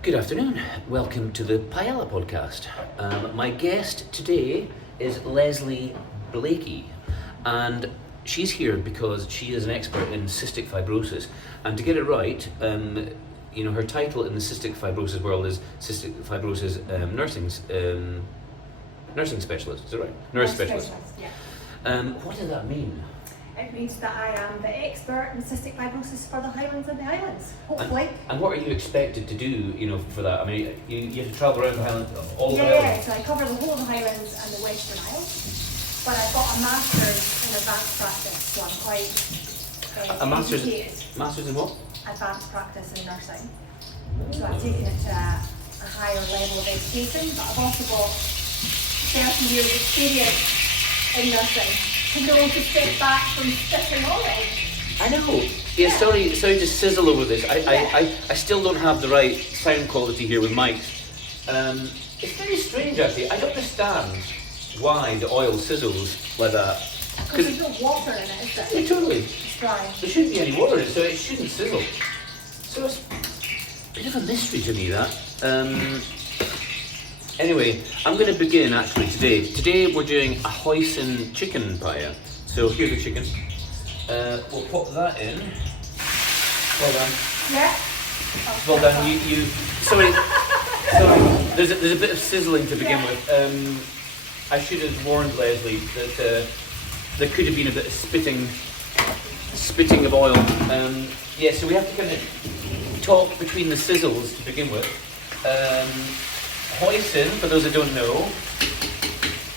Good afternoon. Welcome to the Paella podcast. My guest today is Lesley Blaikie, and she's here because she is an expert in cystic fibrosis. And to get it right, her title in the cystic fibrosis world is cystic fibrosis nursing specialist. Is that right? Nurse specialist. Yeah. What does that mean? It means that I am the expert in cystic fibrosis for the Highlands and the Islands, hopefully. And what are you expected to do, for that? I mean, you have to travel around the Highlands, all the Yeah, Highlands? so I cover the whole of the Highlands and the Western Isles. But I've got a master's in advanced practice, so I'm quite A master's, educated. master's in what? Advanced practice in nursing. So I've taken it to a higher level of education, but I've also got 30 years experience in nursing to know to step back from spitting oil. I know. Yeah, sorry to sizzle over this. I still don't have the right sound quality here with mics. It's very strange actually. I don't understand why the oil sizzles like that. Because there's no water in it, is there? Yeah, totally. It's dry. There shouldn't be any water in it, so it shouldn't sizzle. So it's a bit of a mystery to me, that. Anyway, I'm going to begin actually today. Today we're doing a hoisin chicken paella. So here's the chicken. We'll pop that in. Well done. Yeah? Well done. You. Sorry. There's a bit of sizzling to begin with. I should have warned Lesley that there could have been a bit of spitting of oil. So we have to kind of talk between the sizzles to begin with. Hoisin, for those that don't know,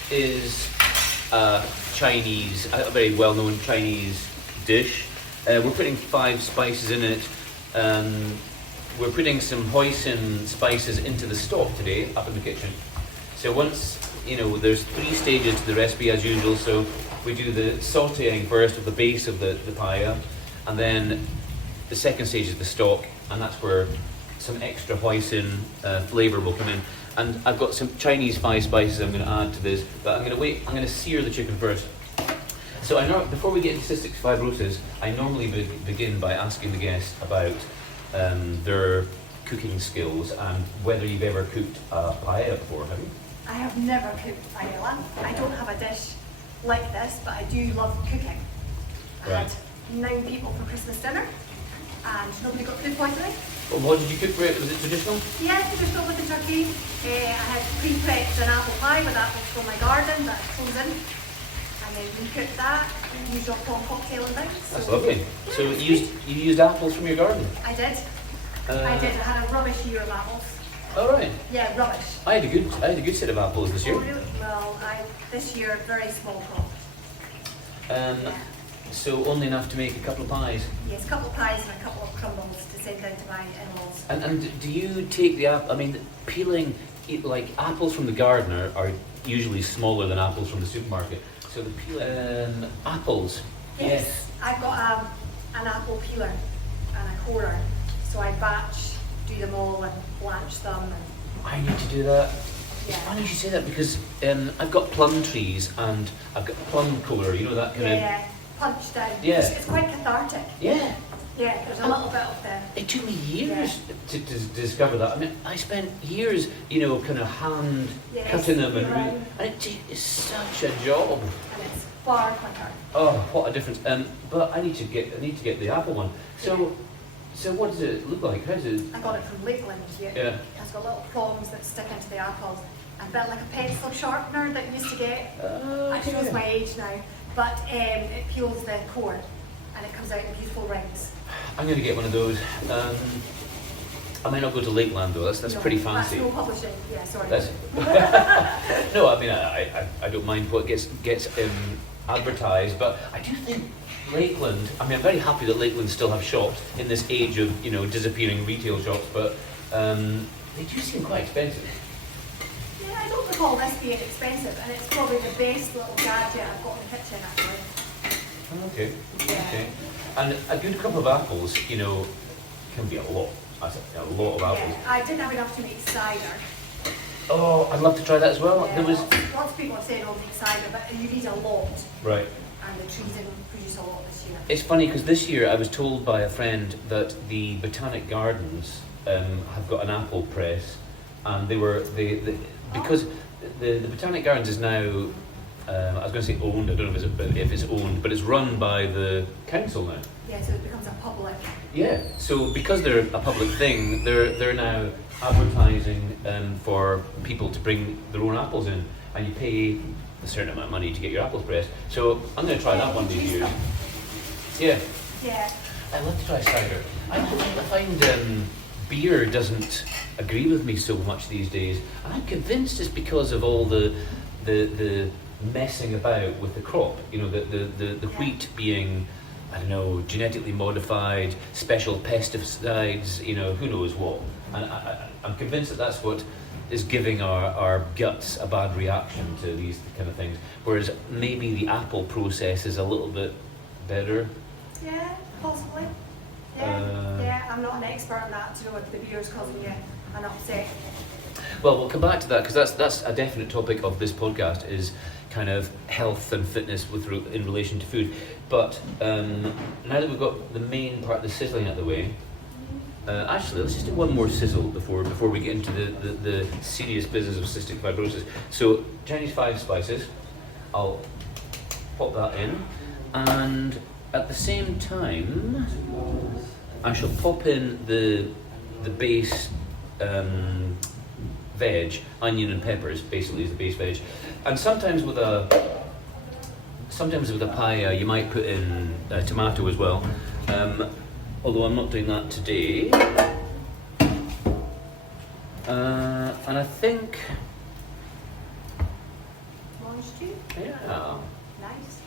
is a very well-known Chinese dish. We're putting 5 spices in it. We're putting some hoisin spices into the stock today, up in the kitchen. So once, there's 3 stages to the recipe as usual. So we do the sautéing first of the base of the paella, and then the second stage is the stock, and that's where some extra hoisin flavour will come in. And I've got some Chinese 5 spices I'm going to add to this, but I'm going to sear the chicken first. So I know before we get into cystic fibrosis, I normally begin by asking the guest about their cooking skills and whether you've ever cooked a paella before, have you? I have never cooked paella. I don't have a dish like this, but I do love cooking. I had 9 people for Christmas dinner, and nobody got food poisoning. Well, what did you cook for it? Was it traditional? Yeah, traditional with the turkey. I had pre-prepped an apple pie with apples from my garden that I frozen. And then we cooked that, used up on cocktail and things. That's lovely. So you used apples from your garden? I did. I had a rubbish year of apples. Oh right. Yeah, rubbish. I had a good set of apples this year. Oh, really? Well, this year, very small crop. So only enough to make a couple of pies? Yes, a couple of pies and a couple of crumbles to send down to my in-laws. And do you take the apple, peeling, like apples from the garden are usually smaller than apples from the supermarket. So the peeling, apples. Yes, I've got an apple peeler and a corer. So I do them all and blanch them. And I need to do that. yeah. Why don't you say that? Because I've got plum trees and I've got a plum corer, that kind Yeah, punch down. Yeah. It's quite cathartic. Yeah. Yeah, there's a little bit of the... It took me years to discover that. I spent years, kind of hand cutting them and it's such a job. And it's far quicker. Oh, what a difference! But I need to get the apple one. So what does it look like? How does it? I got it from Lakeland. Yeah. It's got little prongs that stick into the apples. A bit like a pencil sharpener that you used to get. It shows my age now. But it peels the core and it comes out in beautiful rings. I'm going to get one of those. I might not go to Lakeland though. That's pretty fancy. That's no publishing. Yeah, sorry. No, I don't mind what gets advertised, but I do think Lakeland. I'm very happy that Lakeland still have shops in this age of disappearing retail shops, but they do seem quite expensive. Yeah, I don't recall this being expensive, and it's probably the best little gadget I've got in the kitchen actually. Okay. Yeah. Okay. And a good cup of apples, can be a lot. That's a lot of apples. Yeah, I didn't have enough to make cider. Oh, I'd love to try that as well. Yeah, There was lots of people have said, "Oh, make cider," but you need a lot, right. and the trees didn't produce a lot this year. It's funny because this year I was told by a friend that the botanic gardens have got an apple press, and because the Botanic Gardens is now, I was going to say owned, I don't know if it's owned, but it's run by the council now. Yeah, so it becomes a public. Yeah, so because they're a public thing, they're now advertising for people to bring their own apples in, and you pay a certain amount of money to get your apples pressed. So I'm going to try that one of these years. Yeah. Yeah. I'd love to try cider. I find beer doesn't agree with me so much these days, and I'm convinced it's because of all the messing about with the crop. You know, the wheat being, I don't know, genetically modified, special pesticides. You know, who knows what. And I'm convinced that that's what is giving our guts a bad reaction to these kind of things. Whereas maybe the apple process is a little bit better. Yeah, possibly. Yeah, I'm not an expert on that to know if the beer's causing you an upset. Well, we'll come back to that because that's a definite topic of this podcast, is kind of health and fitness in relation to food. But now that we've got the main part, the sizzling out of the way, actually let's just do one more sizzle before we get into the serious business of cystic fibrosis. So Chinese 5 spices, I'll pop that in, and at the same time I shall pop in the base veg, onion and peppers basically is the base veg. And sometimes with a paella you might put in tomato as well, although I'm not doing that today. And I think, Orange juice? yeah, Nice.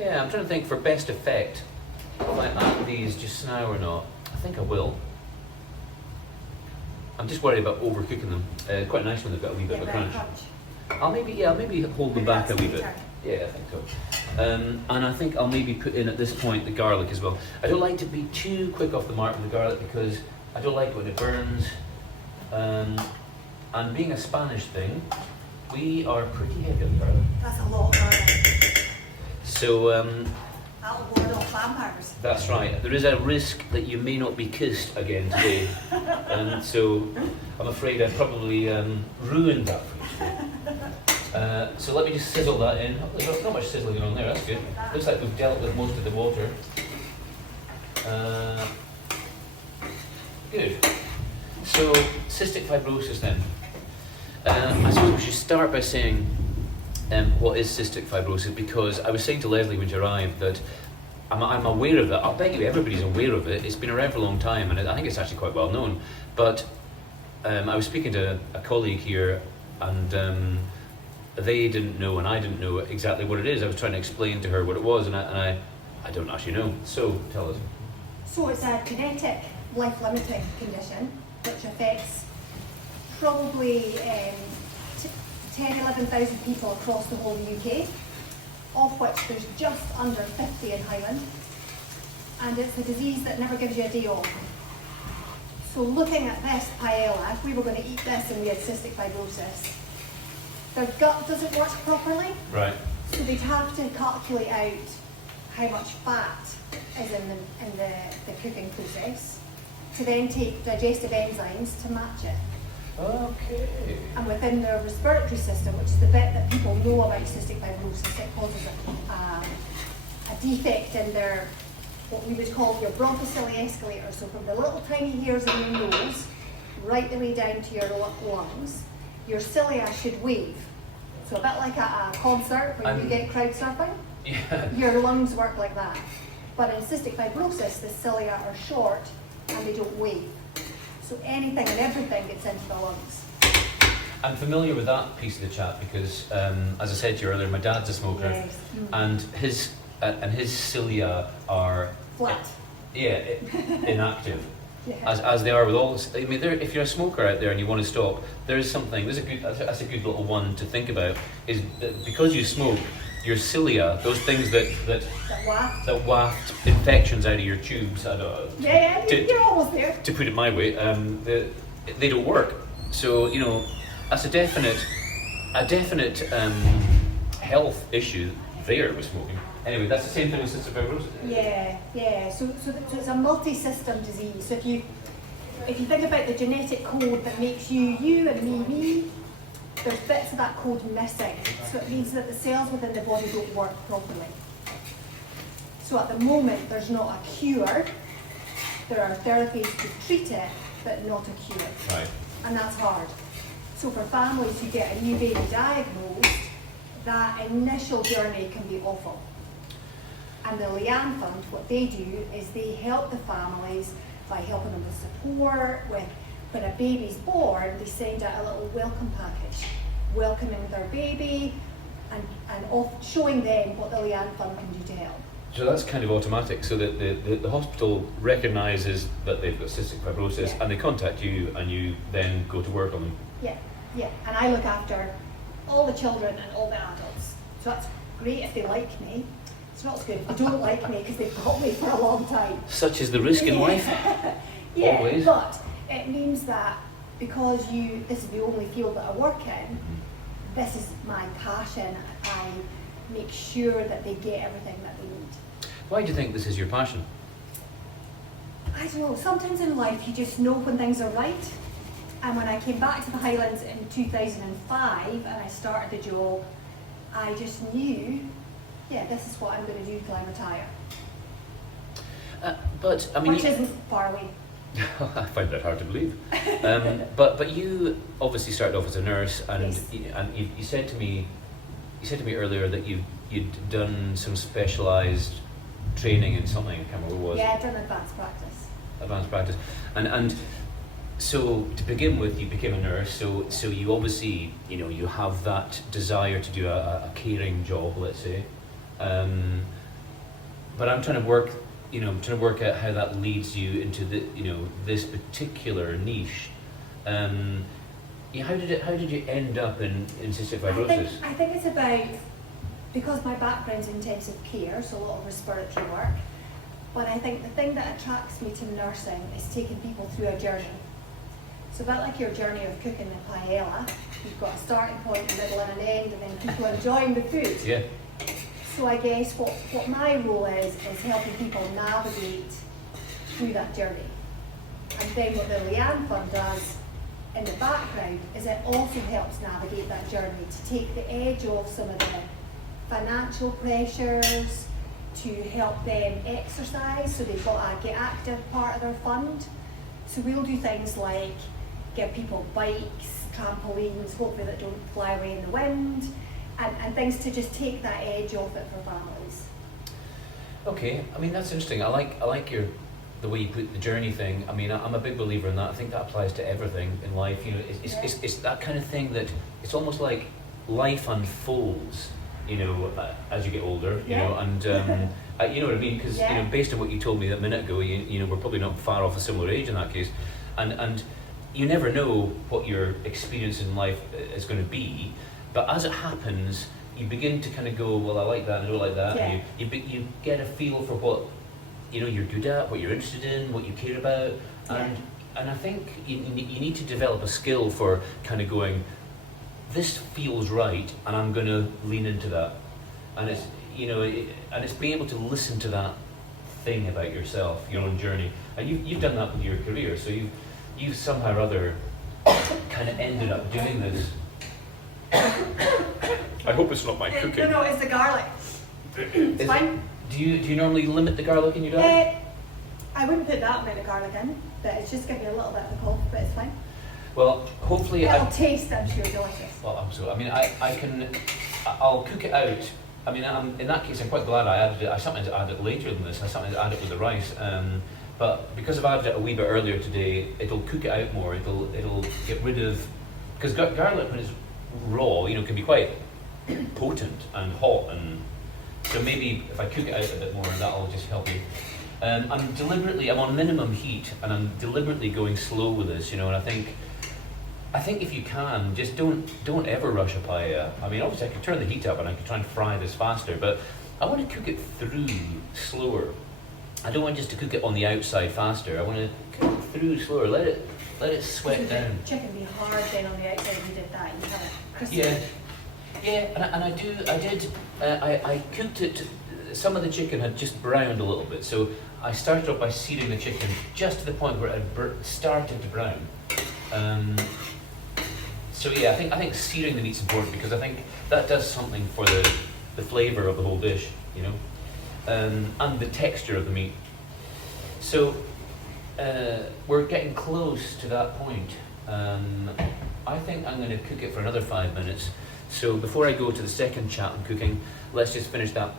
yeah, I'm trying to think for best effect if I add these just now or not. I think I will. I'm just worried about overcooking them. Quite nice when they've got a wee bit of a crunch. I'll maybe hold them back a wee bit. Yeah, I think so. And I think I'll maybe put in at this point the garlic as well. I don't like to be too quick off the mark with the garlic because I don't like it when it burns. And being a Spanish thing, we are pretty heavy on garlic. That's a lot of garlic. So That'll ward off vampires. that's right. There is a risk that you may not be kissed again today. So I'm afraid I probably ruined that for you. So let me just sizzle that in. There's not much sizzling on there, that's good. Looks like we've dealt with most of the water. Good. So, cystic fibrosis then. I suppose we should start by saying what is cystic fibrosis, because I was saying to Lesley when she arrived that I'm aware of it. I'll bet you everybody's aware of it. It's been around for a long time and I think it's actually quite well known. But I was speaking to a colleague here and they didn't know and I didn't know exactly what it is. I was trying to explain to her what it was and I don't actually know. So tell us. So it's a genetic life-limiting condition which affects probably 11,000 people across the whole UK, of which there's just under 50 in Highland, and it's a disease that never gives you a day off. So looking at this paella, if we were going to eat this and we had cystic fibrosis, their gut doesn't work properly, Right. so they'd have to calculate out how much fat is in the cooking process to then take digestive enzymes to match it. Okay. And within their respiratory system, which is the bit that people know about cystic fibrosis, it causes a defect in their, what we would call your bronchocili escalator. So from the little tiny hairs in your nose, right the way down to your lungs, your cilia should wave. So a bit like a concert where you get crowd surfing, Yeah. your lungs work like that. But in cystic fibrosis, the cilia are short and they don't wave. So anything and everything gets into the lungs. I'm familiar with that piece of the chat because, as I said to you earlier, my dad's a smoker, Yes. and his cilia are Flat. inactive, Yeah. as they are with all. I mean, if you're a smoker out there and you want to stop, that's a good little one to think about. Is that because you smoke, your cilia, those things that waft infections out of your tubes, You're almost there. to put it my way, they don't work. So that's a definite health issue there with smoking. Anyway, that's the same thing with cystic fibrosis. Yeah. So it's a multi-system disease. So if if you think about the genetic code that makes you you and me, there's bits of that code missing. So it means that the cells within the body don't work properly. So at the moment, there's not a cure. There are therapies to treat it, but not a cure. Right. And that's hard. So for families who get a new baby diagnosed, that initial journey can be awful. And the Leanne Fund, what they do is they help the families by helping them with support, with when a baby's born, they send out a little welcome package, welcoming their baby and showing them what the Leanne Fund can do to help. So that's kind of automatic, so that the hospital recognises that they've got cystic fibrosis, Yeah. and they contact you, and you then go to work on them. Yeah, yeah, and I look after all the children and all the adults. So that's great if they like me. It's not so good if they don't like me because they've got me for a long time. Such is the risk in life. Yeah, Always. but it means that because this is the only field that I work in, this is my passion. I make sure that they get everything that they need. Why do you think this is your passion? I don't know, sometimes in life you just know when things are right. And when I came back to the Highlands in 2005 and I started the job, I just knew, yeah, this is what I'm going to do till I retire. But I mean, Which isn't far away. I find that hard to believe. But you obviously started off as a nurse, and Yes. you said to me earlier that you'd done some specialised training in something. I can't remember what it was. Yeah, I've done advanced practice. Advanced practice, and so to begin with, you became a nurse. So you obviously you have that desire to do a caring job, let's say. But I'm trying to work out how that leads you into this particular niche. How did you end up in cystic fibrosis? I think it's about, because my background's intensive care, so a lot of respiratory work, but I think the thing that attracts me to nursing is taking people through a journey. So about like your journey of cooking the paella, you've got a starting point, a middle and an end, and then people enjoying the food. Yeah. So I guess what my role is helping people navigate through that journey. And then what the Leanne Fund does in the background is it also helps navigate that journey to take the edge off some of the financial pressures, to help them exercise, so they've got a get active part of their fund. So we'll do things like give people bikes, trampolines, hopefully that don't fly away in the wind, and things to just take that edge off it for families. Okay, I mean that's interesting. I like the way you put the journey thing. I mean, I'm a big believer in that. I think that applies to everything in life. It's that kind of thing that it's almost like life unfolds. As you get older. And you know what I mean, because based on what you told me a minute ago, we're probably not far off a similar age in that case, and you never know what your experience in life is going to be. But as it happens, you begin to kind of go, well, I like that, I don't like that. Yeah. And you get a feel for what you're good at, what you're interested in, what you care about, and I think you need to develop a skill for kind of going, this feels right, and I'm going to lean into that. And it's and it's being able to listen to that thing about yourself, your own journey. And you've done that with your career, so you've somehow or other kind of ended up doing this. I hope it's not my cooking. No, it's the garlic. It's fine. Do you normally limit the garlic in your diet? I wouldn't put that amount of garlic in, but it's just giving me a little bit of a cough, but it's fine. Well, hopefully it'll taste, I'm sure, delicious. Well, absolutely. I mean, I'll cook it out. I mean, in that case, I'm quite glad I added it. I sometimes add it later than this. I sometimes add it with the rice. But because I've added it a wee bit earlier today, it'll cook it out more. It'll get rid of, because garlic when it's raw, can be quite potent and hot, and so maybe if I cook it out a bit more, that'll just help me. I'm on minimum heat, and I'm deliberately going slow with this, and I think if you can, just don't ever rush a paella. I mean, obviously I could turn the heat up and I could try and fry this faster, but I want to cook it through slower. I don't want just to cook it on the outside faster. I want to cook it through slower. Let it sweat down. Chicken be hard then on the outside. You did that. You had it crispy. Yeah, and I cooked it some of the chicken had just browned a little bit, so I started off by searing the chicken just to the point where it had started to brown. So yeah, I think searing the meat's important because I think that does something for the flavour of the whole dish, you know, and the texture of the meat. So we're getting close to that point. I think I'm going to cook it for another 5 minutes. So before I go to the second chat on cooking, let's just finish that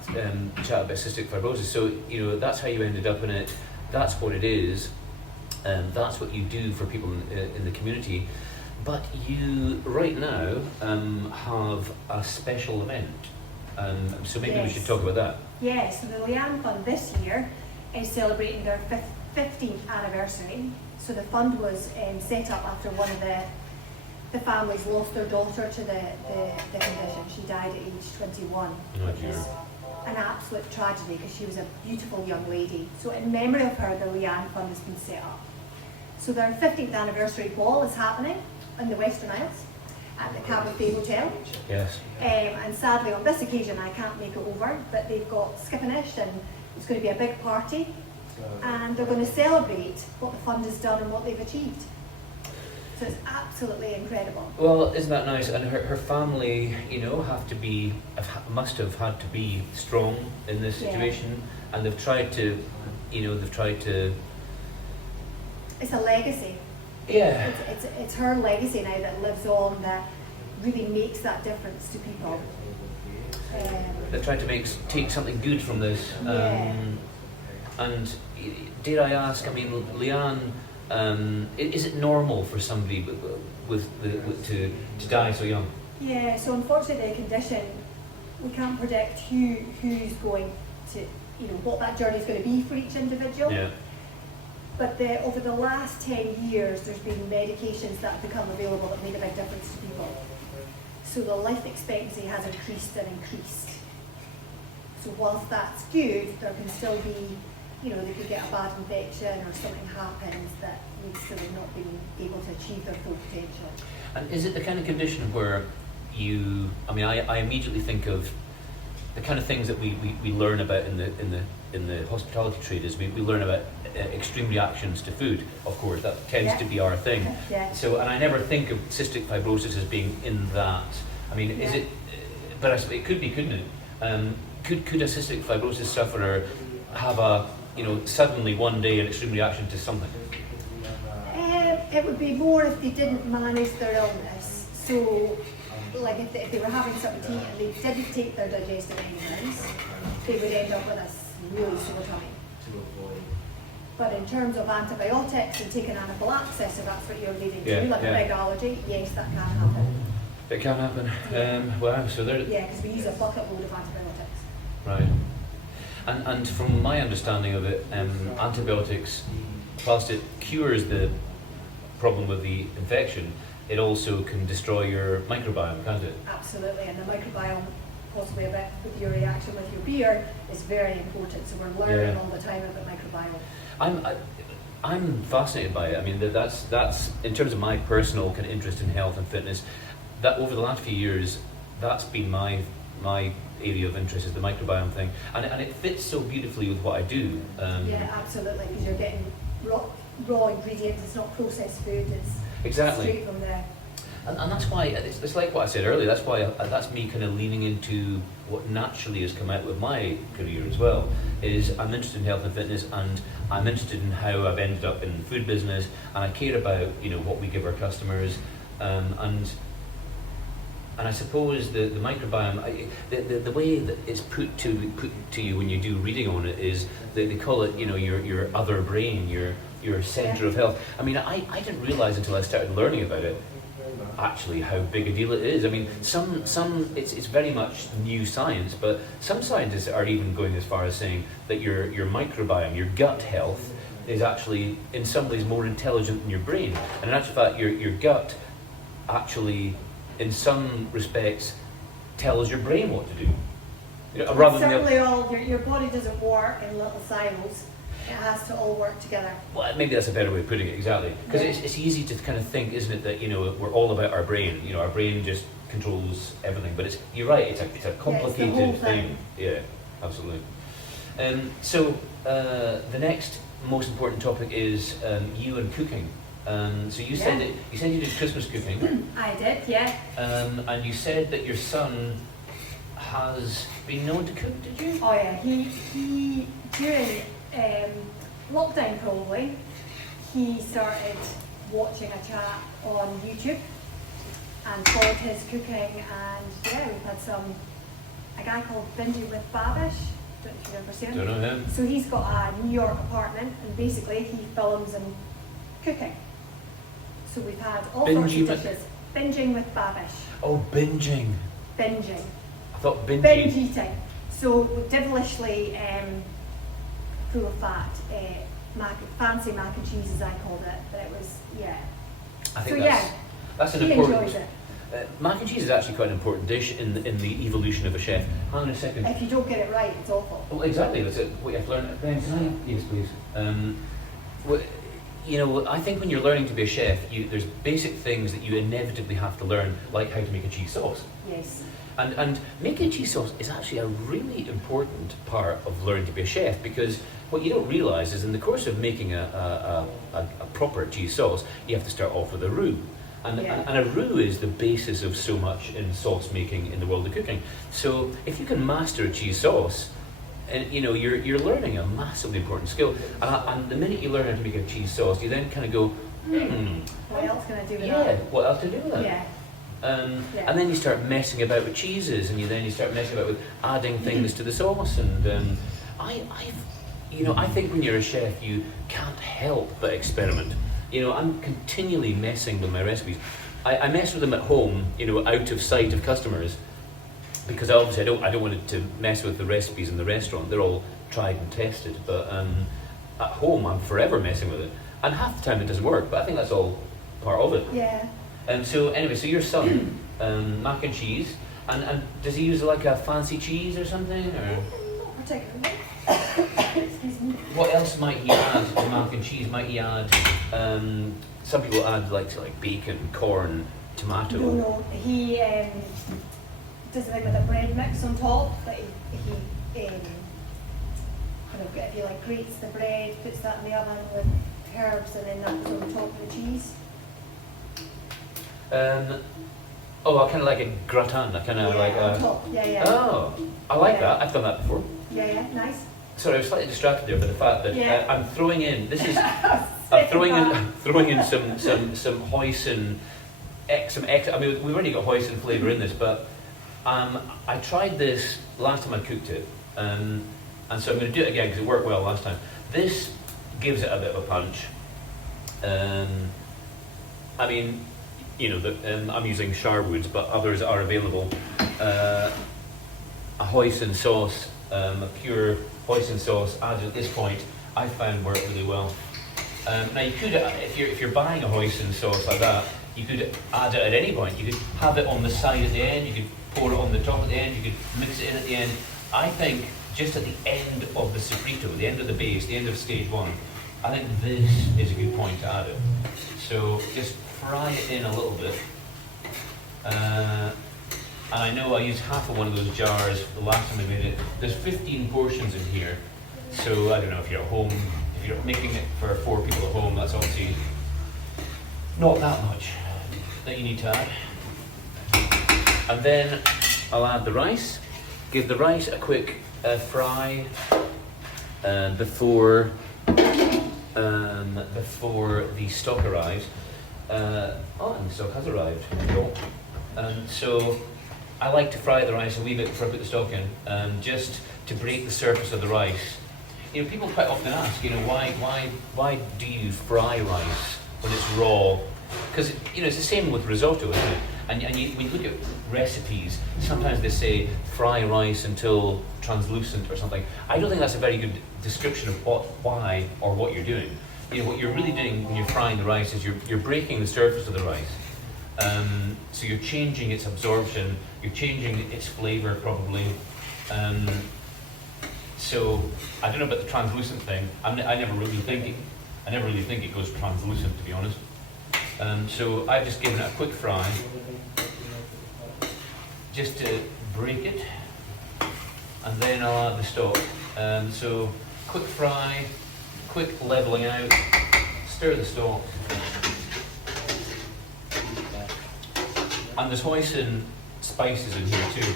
chat about cystic fibrosis. So, you know, that's how you ended up in it. That's what it is. That's what you do for people in the community. But you, right now, have a special event. So maybe we should talk about that. Yes, so the Leanne Fund this year is celebrating their 15th anniversary. So the fund was set up after one of the families lost their daughter to the condition. She died at age 21, which is an absolute tragedy because she was a beautiful young lady. So in memory of her, the Leanne Fund has been set up. So their 15th anniversary ball is happening in the Western Isles at the Cabaret Hotel. Yes. And sadly on this occasion I can't make it over, but they've got Skippinish and it's going to be a big party and they're going to celebrate what the fund has done and what they've achieved. So it's absolutely incredible. Well, isn't that nice? And her family, you know, must have had to be strong in this situation, and they've tried to. It's a legacy. Yeah. It's her legacy now that lives on that really makes that difference to people. They're trying to take something good from this. And dare I ask? I mean, Leanne. Is it normal for somebody to die so young? Yeah, so unfortunately the condition, we can't predict who's going to, you know, what that journey is going to be for each individual. Yeah. But over the last 10 years, there's been medications that have become available that made a big difference to people. So the life expectancy has increased and increased. So whilst that's good, there can still be, you know, they could get a bad infection or something happens that leads to them not being able to achieve their full potential. And is it the kind of condition where I immediately think of the kind of things that we learn about in the hospitality trade is we learn about extreme reactions to food. Of course, that tends to be our thing. Yeah. So, and I never think of cystic fibrosis as being in that. I mean, is it? But it could be, couldn't it? Could a cystic fibrosis sufferer have suddenly one day an extreme reaction to something? It would be more if they didn't manage their illness. So, like if they were having something to eat and they didn't take their digestive enzymes, they would end up with a really sore tummy. But in terms of antibiotics and taking anaphylaxis, if that's what you're leading to, like a big allergy, yes, that can happen. It can happen. Wow. So there. Yeah, because we use a bucket load of antibiotics. Right. And from my understanding of it, antibiotics, whilst it cures the problem with the infection, it also can destroy your microbiome, can't it? Absolutely, and the microbiome, possibly a bit with your reaction with your beer, is very important. So we're learning all the time about microbiome. I'm fascinated by it. I mean, that's in terms of my personal kind of interest in health and fitness. That over the last few years, that's been my area of interest is the microbiome thing, and it fits so beautifully with what I do. Yeah, absolutely, because you're getting raw ingredients. It's not processed food. It's straight from there. And that's why it's like what I said earlier. That's why that's me kind of leaning into what naturally has come out with my career as well. Is I'm interested in health and fitness, and I'm interested in how I've ended up in the food business, and I care about what we give our customers, and I suppose the microbiome, the way that it's put to you when you do reading on it is they call it your other brain, your centre of health. I mean, I didn't realise until I started learning about it actually how big a deal it is. I mean, some it's very much new science, but some scientists are even going as far as saying that your microbiome, your gut health, is actually in some ways more intelligent than your brain. And in actual fact, your gut actually, in some respects, tells your brain what to do. Rather than your body doesn't work in little silos. It has to all work together. Well, maybe that's a better way of putting it, exactly. Because it's easy to kind of think, isn't it, that we're all about our brain. Our brain just controls everything. But you're right. It's a complicated thing. Yeah, absolutely. The next most important topic is you and cooking. So you said that you did Christmas cooking. I did, yeah. And you said that your son has been known to cook, did you? Oh yeah, he during lockdown probably, he started watching a chap on YouTube and followed his cooking, and yeah, we've had a guy called Binging with Babish, don't know if you've ever seen him. Don't know him. So he's got a New York apartment, and basically he films him cooking. So we've had all sorts of dishes. Binging with Babish. Oh, binging. Binging. I thought binging. Binge eating. So devilishly full of fat, fancy mac and cheese as I called it, but it was, yeah. I think so that's an he important. enjoys it. Mac and cheese is actually quite an important dish in the evolution of a chef. Hang on a second. If you don't get it right, it's awful. Well, exactly. That's it. What you have to learn. Ben, can I? Yes, please. I think when you're learning to be a chef, there's basic things that you inevitably have to learn, like how to make a cheese sauce. Yes. And making a cheese sauce is actually a really important part of learning to be a chef, because what you don't realise is in the course of making a proper cheese sauce, you have to start off with a roux. And a roux is the basis of so much in sauce making in the world of cooking. So if you can master a cheese sauce, and you're learning a massively important skill. And the minute you learn how to make a cheese sauce, you then kind of go, what else can I do with that? Yeah, what else to do with that? Yeah. And then you start messing about with cheeses, and you start messing about with adding things to the sauce. And I think when you're a chef, you can't help but experiment. I'm continually messing with my recipes. I mess with them at home, out of sight of customers, because obviously I don't want it to mess with the recipes in the restaurant. They're all tried and tested. But at home, I'm forever messing with it, and half the time it doesn't work. But I think that's all part of it. Yeah. So your son, mac and cheese, and does he use like a fancy cheese or something, or? Not particularly. Excuse me. What else might he add to mac and cheese? Might he add? Some people add like bacon, corn, tomato. No. He does a thing with a bread mix on top. That he kind of, if you like, grates the bread, puts that in the oven with herbs, and then that goes on top of the cheese. I kind of like a gratin. I kind of like a. On top. Yeah. Oh, I like that. I've done that before. Yeah, nice. Sorry, I was slightly distracted there by the fact that I'm throwing in. This is. I'm throwing in some hoisin, some extra. I mean, we've already got hoisin flavour in this, but I tried this last time I cooked it, and so I'm going to do it again because it worked well last time. This gives it a bit of a punch. I mean, I'm using Sharwood's, but others are available. A hoisin sauce, a pure hoisin sauce added at this point, I found worked really well. Now you could, if you're buying a hoisin sauce like that, you could add it at any point. You could have it on the side at the end, you could pour it on the top at the end, you could mix it in at the end. I think just at the end of the sofrito, the end of the base, the end of stage one, I think this is a good point to add it. So just fry it in a little bit. And I know I used half of one of those jars the last time I made it. There's 15 portions in here. So I don't know if you're at home, if you're making it for 4 people at home, that's obviously not that much that you need to add. And then I'll add the rice. Give the rice a quick fry before the stock arrives. And the stock has arrived. So I like to fry the rice a wee bit before I put the stock in, just to break the surface of the rice. People quite often ask, why do you fry rice when it's raw? Because it's the same with risotto, isn't it? And when you look at recipes, sometimes they say fry rice until translucent or something. I don't think that's a very good description of why or what you're doing. What you're really doing when you're frying the rice is you're breaking the surface of the rice. So you're changing its absorption, you're changing its flavour probably. So I don't know about the translucent thing. I never really think it goes translucent, to be honest. So I've just given it a quick fry, just to break it, and then I'll add the stock. So quick fry, quick leveling out, stir the stock. And there's hoisin spices in here too.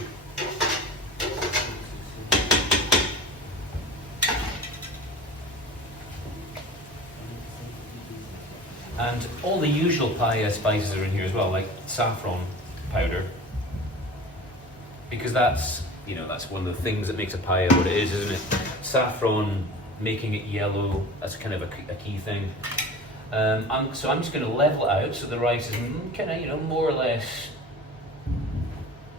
And all the usual paella spices are in here as well, like saffron powder. Because that's, you know, that's one of the things that makes a paella what it is, isn't it? Saffron, making it yellow, that's kind of a key thing. So I'm just going to level it out so the rice is kind of, you know, more or less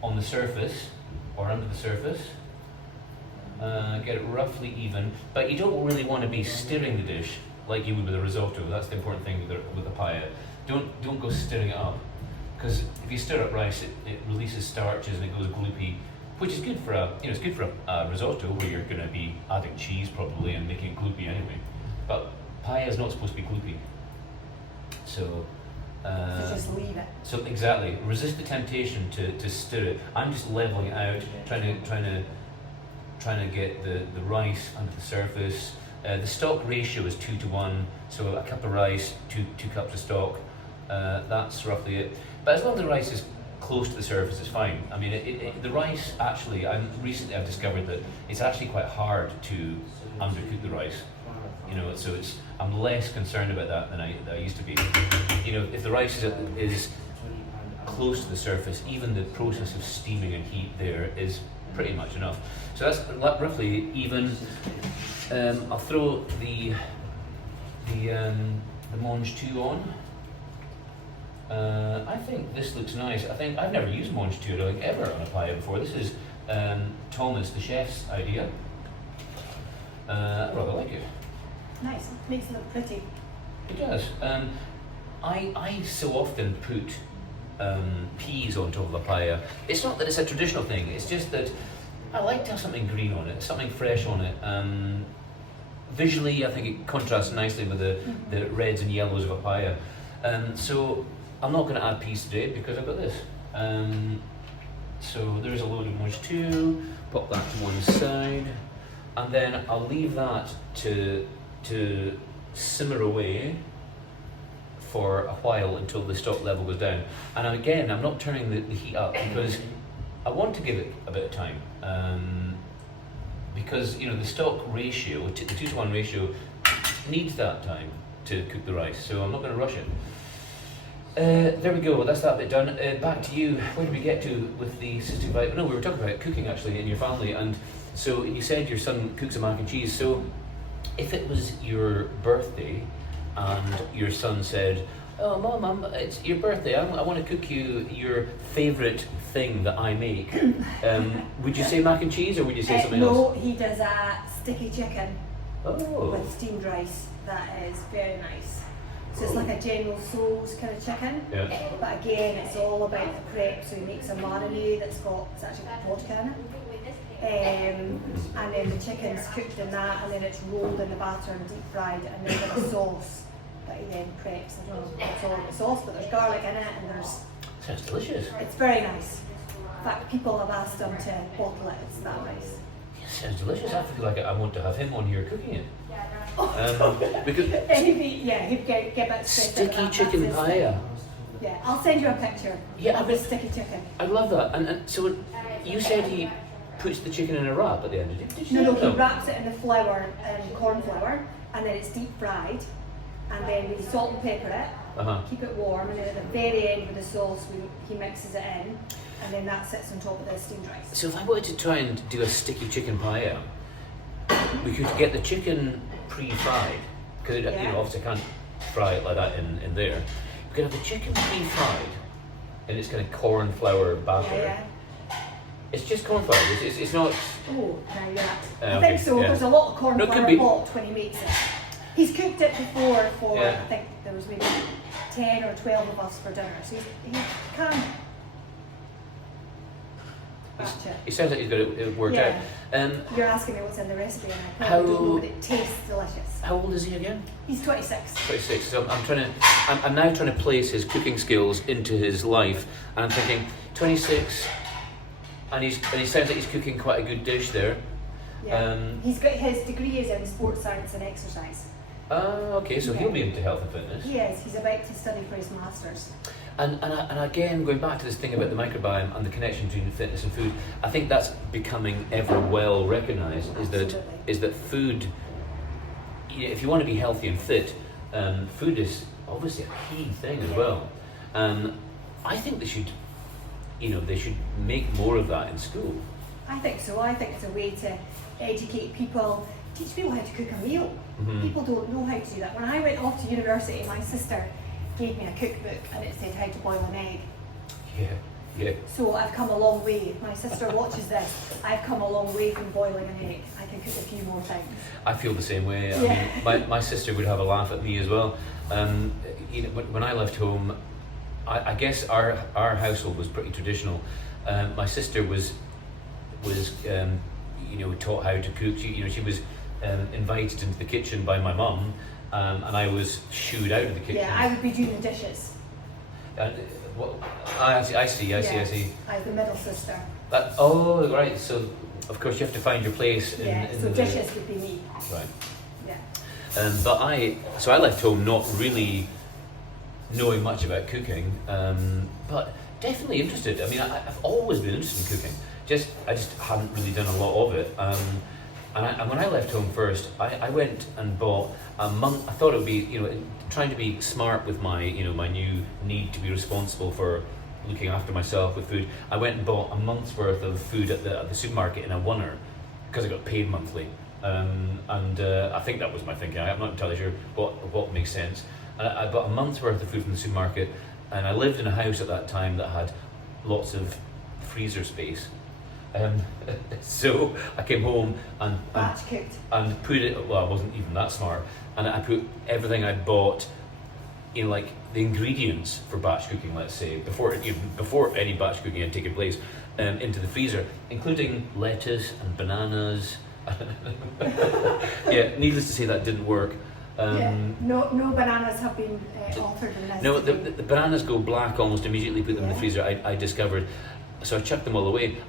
on the surface or under the surface. Get it roughly even, but you don't really want to be stirring the dish like you would with a risotto. That's the important thing with the paella. Don't go stirring it up, because if you stir up rice, it releases starches and it goes gloopy, which is good for it's good for a risotto where you're going to be adding cheese probably and making it gloopy anyway. But paella is not supposed to be gloopy. So just leave it. So exactly, resist the temptation to stir it. I'm just leveling it out, trying to get the rice under the surface. The stock ratio is 2-to-1, so a cup of rice, two cups of stock. That's roughly it. But as long as the rice is close to the surface, it's fine. I mean, the rice actually, recently I've discovered that it's actually quite hard to undercook the rice. You know, so I'm less concerned about that than I used to be. You know, if the rice is close to the surface, even the process of steaming and heat there is pretty much enough. So that's roughly even. I'll throw the Mange 2 on. I think this looks nice. I think I've never used Mange 2 ever on a paella before. This is Thomas, the chef's idea. I rather like it. Nice, makes it look pretty. It does. I so often put peas on top of a paella. It's not that it's a traditional thing, it's just that I like to have something green on it, something fresh on it. Visually, I think it contrasts nicely with the reds and yellows of a paella. So I'm not going to add peas today because I've got this. So there's a load of Mange 2, pop that to one side, and then I'll leave that to simmer away for a while until the stock level goes down. And again, I'm not turning the heat up because I want to give it a bit of time. Because, you know, the stock ratio, the 2-to-1 ratio, needs that time to cook the rice, so I'm not going to rush it. There we go, that's that bit done. Back to you, where did we get to with the cystic fibrosis? No, we were talking about cooking actually in your family, and so you said your son cooks a mac and cheese, so if it was your birthday and your son said, "Oh, Mum, it's your birthday, I want to cook you your favourite thing that I make," would you say mac and cheese or would you say something else? No, he does a sticky chicken with steamed rice. That is very nice. So it's like a General Tso's kind of chicken, but again, it's all about the prep. So he makes a marinade it's actually got vodka in it. And then the chicken's cooked in that, and then it's rolled in the batter and deep fried, and then there's a sauce that he then preps. I don't know what's all in the sauce, but there's garlic in it, and there's... Sounds delicious. It's very nice. In fact, people have asked him to bottle it, it's that nice. Yeah, sounds delicious. I feel like I want to have him on here cooking it. Because he'd get a bit sticky chicken paella. Yeah, I'll send you a picture of the sticky chicken. I love that. And so you said he puts the chicken in a wrap at the end, did you? No, he wraps it in the flour and corn flour, and then it's deep fried, and then we salt and pepper it, keep it warm, and then at the very end with the sauce, he mixes it in, and then that sits on top of the steamed rice. So if I wanted to try and do a sticky chicken paella, we could get the chicken pre-fried, because you know, obviously I can't fry it like that in there. We could have the chicken pre-fried in its kind of corn flour batter. Yeah. It's just corn flour. It's not. Oh, now yeah. I think so. Yeah. There's a lot of corn flour pot when he makes it. He's cooked it before for I think there was maybe 10 or 12 of us for dinner, so he can. He sounds like he's got it worked out. You're asking me what's in the recipe, and I probably don't know, but it tastes delicious. How old is he again? He's 26. 26. So I'm now trying to place his cooking skills into his life, and I'm thinking 26, and he sounds like he's cooking quite a good dish there. Yeah. He's got his degree is in sports science and exercise. Okay, so he'll be into health and fitness. He is. He's about to study for his masters. And again, going back to this thing about the microbiome and the connection between fitness and food, I think that's becoming ever well recognised. Is that food? If you want to be healthy and fit, food is obviously a key thing as well. I think they should make more of that in school. I think so. I think it's a way to educate people, teach people how to cook a meal. Mm-hmm. People don't know how to do that. When I went off to university, my sister gave me a cookbook and it said how to boil an egg. Yeah. So I've come a long way. My sister watches this. I've come a long way from boiling an egg. I can cook a few more things. I feel the same way. I mean, my sister would have a laugh at me as well. When I left home, I guess our household was pretty traditional. My sister was taught how to cook. She was invited into the kitchen by my mum, and I was shooed out of the kitchen. Yeah, I would be doing the dishes. I see. I was the middle sister. Right. So of course you have to find your place. So dishes would be me. Right. Yeah. But I left home not really knowing much about cooking, but definitely interested. I mean, I've always been interested in cooking. I just hadn't really done a lot of it. And when I left home first, I went and bought a month. I thought it would be, trying to be smart with my, my new need to be responsible for looking after myself with food. I went and bought a month's worth of food at the supermarket in a oneer because I got paid monthly. I think that was my thinking. I'm not entirely sure what makes sense. And I bought a month's worth of food from the supermarket, and I lived in a house at that time that had lots of freezer space. So I came home and put it. Well, I wasn't even that smart, and I put everything I bought, like the ingredients for batch cooking, let's say, before any batch cooking had taken place, into the freezer, including lettuce and bananas. Yeah, needless to say, that didn't work. No bananas have been altered in this. No, the bananas go black almost immediately. Put them in the freezer. I discovered. So I chucked them all away.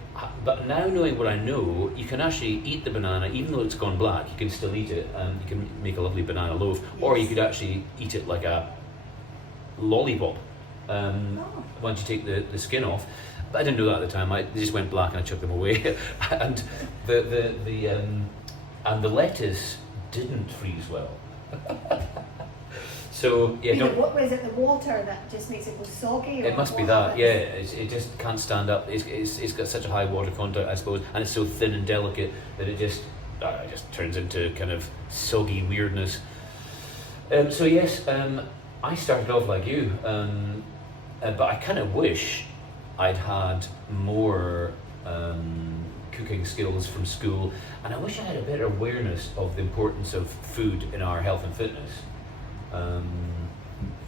But now knowing what I know, you can actually eat the banana, even though it's gone black, you can still eat it, and you can make a lovely banana loaf. Yes. Or you could actually eat it like a lollipop, once you take the skin off. But I didn't know that at the time. They just went black and I chucked them away. And the lettuce didn't freeze well. So what was it? The water that just makes it go soggy? It must be that. Yeah, it just can't stand up. It's got such a high water content, I suppose, and it's so thin and delicate that it just turns into kind of soggy weirdness. So yes, I started off like you, but I kind of wish I'd had more cooking skills from school, and I wish I had a better awareness of the importance of food in our health and fitness.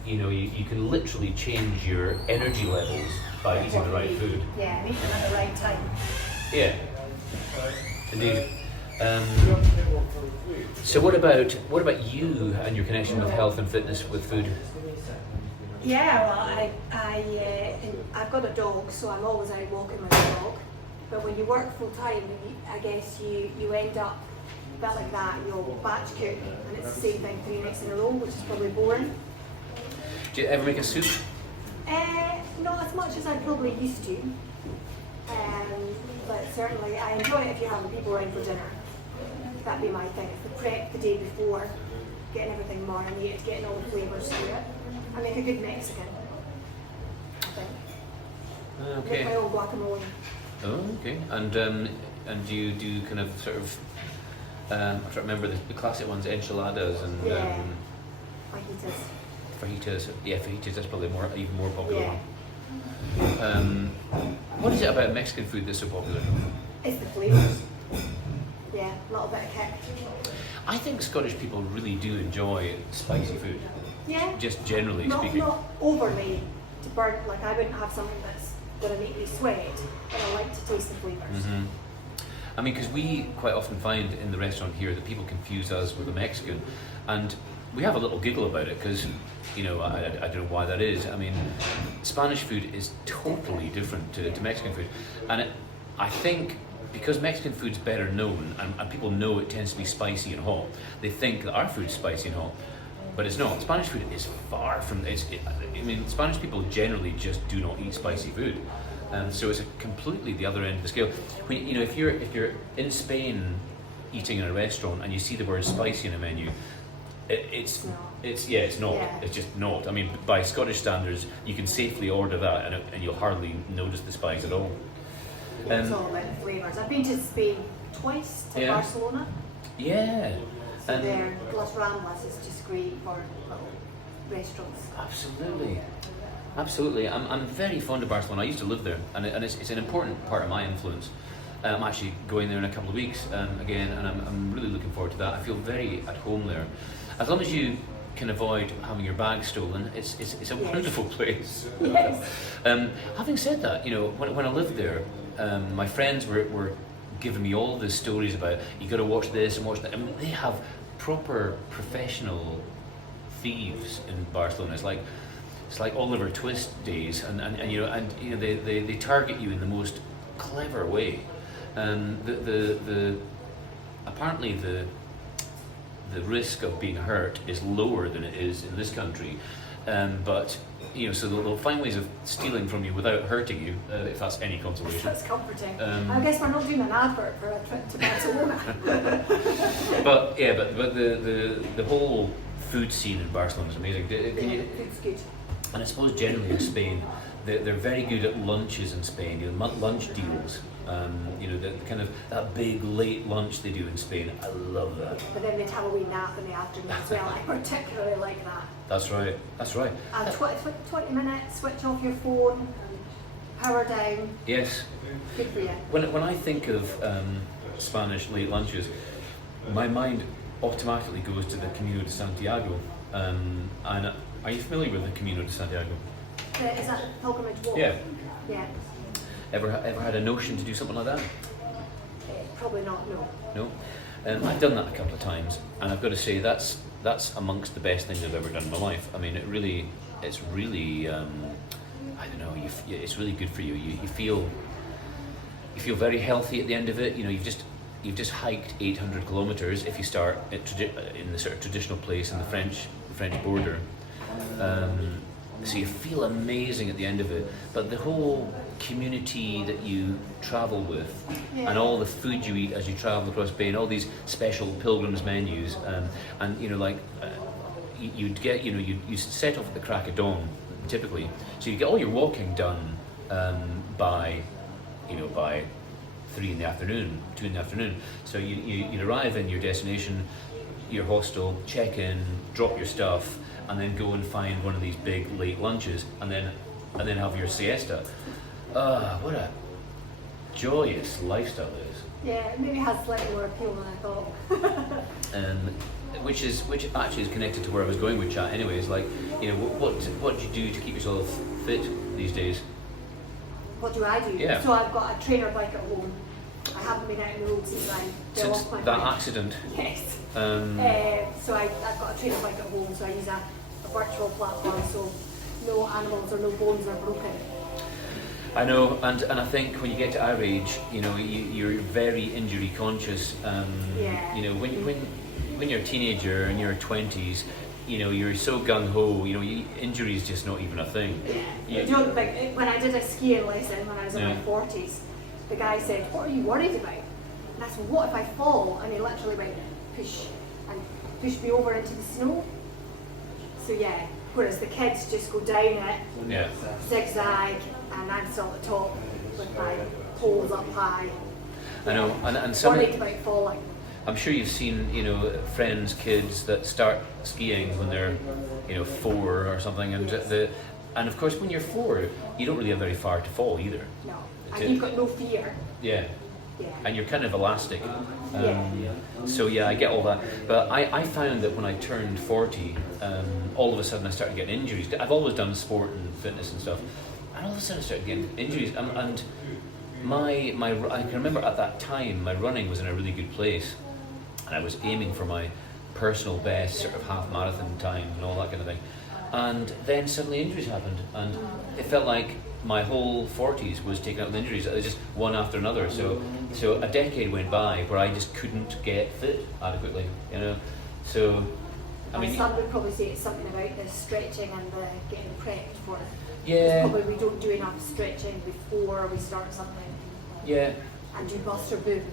You can literally change your energy levels by eating the right food. Yeah, and eat them at the right time. Yeah, indeed. So what about you and your connection with health and fitness with food? Yeah, well, I've got a dog, so I'm always out walking my dog. But when you work full time, I guess you end up a bit like that. You'll batch cook, and it's the same thing 3 nights in a row, which is probably boring. Do you ever make a soup? Not as much as I probably used to. But certainly I enjoy it if you're having people around for dinner. That'd be my thing. It's the prep the day before, getting everything marinated, getting all the flavours to it. I make a good Mexican, I think. Okay. Make my own guacamole. Oh, okay. And do you do kind of sort of I'm trying to remember the classic ones, enchiladas and fajitas. Fajitas. Yeah, fajitas. That's probably even more popular Yeah. one. What is it about Mexican food that's so popular? It's the flavours. Yeah, a little bit of kick. I think Scottish people really do enjoy spicy food. Yeah. Just generally speaking. Not overly to burn. Like I wouldn't have something that's going to make me sweat, but I like to taste the flavours. Mm-hmm. I mean, because we quite often find in the restaurant here that people confuse us with a Mexican, and we have a little giggle about it because, I don't know why that is. I mean, Spanish food is totally different to Mexican food, and I think because Mexican food's better known, and people know it tends to be spicy and hot, they think that our food's spicy and hot, but it's not. Spanish food is far from. I mean, Spanish people generally just do not eat spicy food, so it's completely the other end of the scale. When, if you're in Spain eating in a restaurant and you see the word spicy in a menu, it's not. Yeah. It's just not. I mean, by Scottish standards, you can safely order that, and you'll hardly notice the spice at all. It's all about the flavours. I've been to Spain twice, to Barcelona. Yeah. So there, Las Ramblas is just great for little restaurants. Absolutely. I'm very fond of Barcelona. I used to live there, and it's an important part of my influence. I'm actually going there in a couple of weeks again, and I'm really looking forward to that. I feel very at home there. As long as you can avoid having your bag stolen, it's a wonderful place. Yes. Having said that, when I lived there, my friends were giving me all the stories about, you got to watch this and watch that. I mean, they have proper professional thieves in Barcelona. It's like Oliver Twist days, and they target you in the most clever way. Apparently the risk of being hurt is lower than it is in this country, but so they'll find ways of stealing from you without hurting you, if that's any consolation. That's comforting. I guess we're not doing an advert for a trip to Barcelona. but the whole food scene in Barcelona is amazing. Food's good. And I suppose generally in Spain, they're very good at lunches in Spain. Lunch deals. The kind of that big late lunch they do in Spain. I love that. But then they'd have a wee nap in the afternoon as well. I particularly like that. That's right. 20 minutes, switch off your phone, power down. Yes. Good for you. When I think of Spanish late lunches, my mind automatically goes to the Camino de Santiago. And are you familiar with the Camino de Santiago? Is that the pilgrimage walk? Yeah. Yeah. Ever had a notion to do something like that? Probably not, no. No? I've done that a couple of times, and I've got to say that's amongst the best things I've ever done in my life. I mean, it's really, I don't know, it's really good for you. You feel very healthy at the end of it. You've just hiked 800 kilometers if you start in the sort of traditional place in the French border. So you feel amazing at the end of it, but the whole community that you travel with, and all the food you eat as you travel across Spain, all these special pilgrims menus, you'd get, you set off at the crack of dawn, typically, so you get all your walking done by 3 in the afternoon, 2 in the afternoon. So you'd arrive in your destination, your hostel, check in, drop your stuff, and then go and find one of these big late lunches, and then have your siesta. What a joyous lifestyle it is. Yeah, it maybe has slightly more appeal than I thought. Which actually is connected to where I was going with chat. Anyways, what do you do to keep yourself fit these days? What do I do? Yeah. So I've got a trainer bike at home. I haven't been out on the road since I fell off my that bike. accident. Yes. Um, So I've got a trainer bike at home, so I use a virtual platform, so no animals or no bones are broken. I know, and I think when you get to our age, you're very injury conscious. When you're a teenager and you're 20s, you're so gung ho. Injury is just not even a thing. Yeah. When I did a skiing lesson when I was in my 40s, the guy said, "What are you worried about?" And I said, "What if I fall?" And he literally went push me over into the snow. So yeah, whereas the kids just go down it, zigzag, and I'm still at the top with my poles up high. I know, and some worried about falling. I'm sure you've seen, friends, kids that start skiing when they're, 4 or something, and and of course when you're 4, you don't really have very far to fall either. No, and you've got no fear. Yeah. Yeah. And you're kind of elastic. So yeah, I get all that. But I found that when I turned 40, all of a sudden I started getting injuries. I've always done sport and fitness and stuff, and all of a sudden I started getting injuries. And I can remember at that time my running was in a really good place, and I was aiming for my personal best sort of half marathon time and all that kind of thing. And then suddenly injuries happened, and it felt like my whole 40s was taken out with injuries, just one after another. So a decade went by where I just couldn't get fit adequately, you know. So, I mean, my son would probably say it's something about the stretching and the getting prepped for it. yeah, Probably we don't do enough stretching before we start something. yeah. And do bust or boom.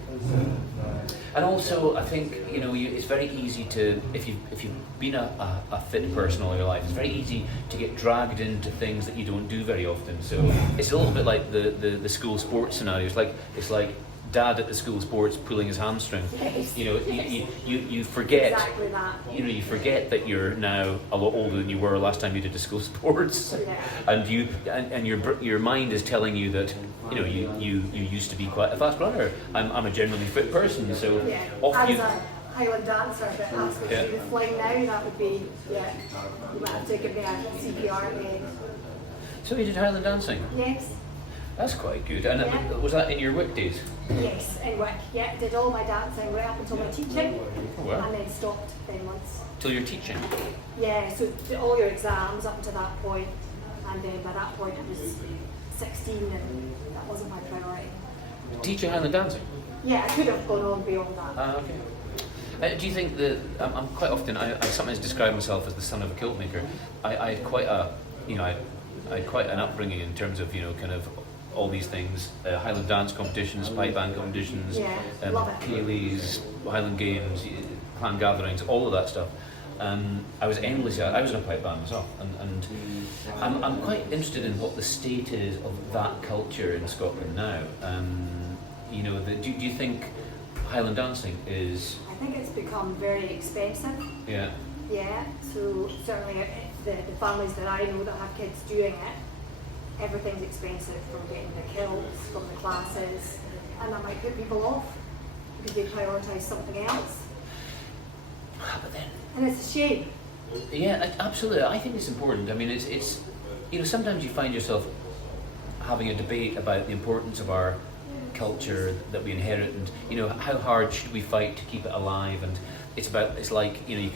And also, I think, you know, it's very easy to, if you've been a fit person all your life, it's very easy to get dragged into things that you don't do very often. So it's a little bit like the school sports scenario. It's like dad at the school sports pulling his hamstring. Yes. You know, you forget. Exactly that. You know, you forget that you're now a lot older than you were last time you did the school sports, Yeah. and your mind is telling you that, you know, you used to be quite a fast runner. I'm a generally fit person, so Yeah. off I you. was a Highland dancer, but asked me to do the flying now, that would be, yeah, you might have to give me a CPR at the end. So you did Highland dancing. Yes, That's quite good. And Yeah. was that in your work days? yes, in Wick, yeah, did all my dancing right up until my teaching, Oh, wow. and then stopped then once. Till you're teaching. Yeah, so did all your exams up to that point, and then by that point I was 16 and that wasn't my priority. Teaching Highland dancing. Yeah, I could have gone on beyond that. Okay. Do you think that I'm quite often I sometimes describe myself as the son of a kilt maker. I had quite a I had quite an upbringing in terms of, you know, kind of all these things, Highland dance competitions, pipe band competitions, Yeah, love it. Ceilidhs, Highland games, clan gatherings, all of that stuff. I was endlessly. I was in a pipe band myself, and I'm quite interested in what the state is of that culture in Scotland now. You know, do you think Highland dancing is? I think it's become very expensive. Yeah. Yeah, so certainly the families that I know that have kids doing it, everything's expensive, from getting the kilts, from the classes, and that might put people off because they prioritise something else. But then, And it's a shame. yeah, absolutely. I think it's important. I mean, it's you know, sometimes you find yourself having a debate about the importance of our culture that we inherit, and, you know, how hard should we fight to keep it alive. And it's like, you know, you